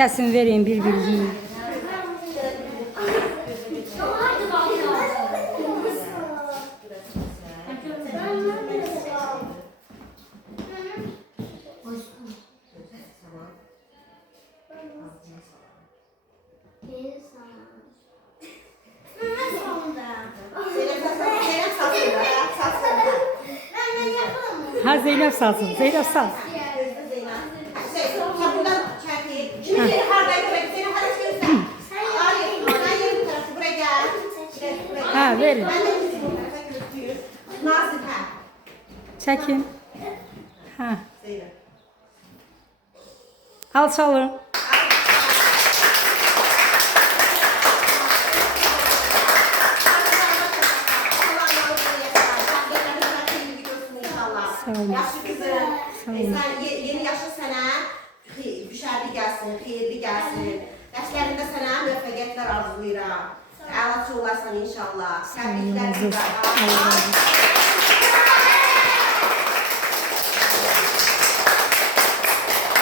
Kesin verin bir bilgi. Ha Zeynep salsın. Zeynep sal. Ha verin. Çekin. Ha. Alçalın. Sağ olun. Yaşlı kızım, Sağ olun. sen yeni yaşlı sənə düşərli gəlsin, xeyirli gəlsin. Dərslərində sənə müvəffəqiyyətlər arzulayıram. Əlaçı olarsan inşallah. Allah razı olsun. Allah razı olsun.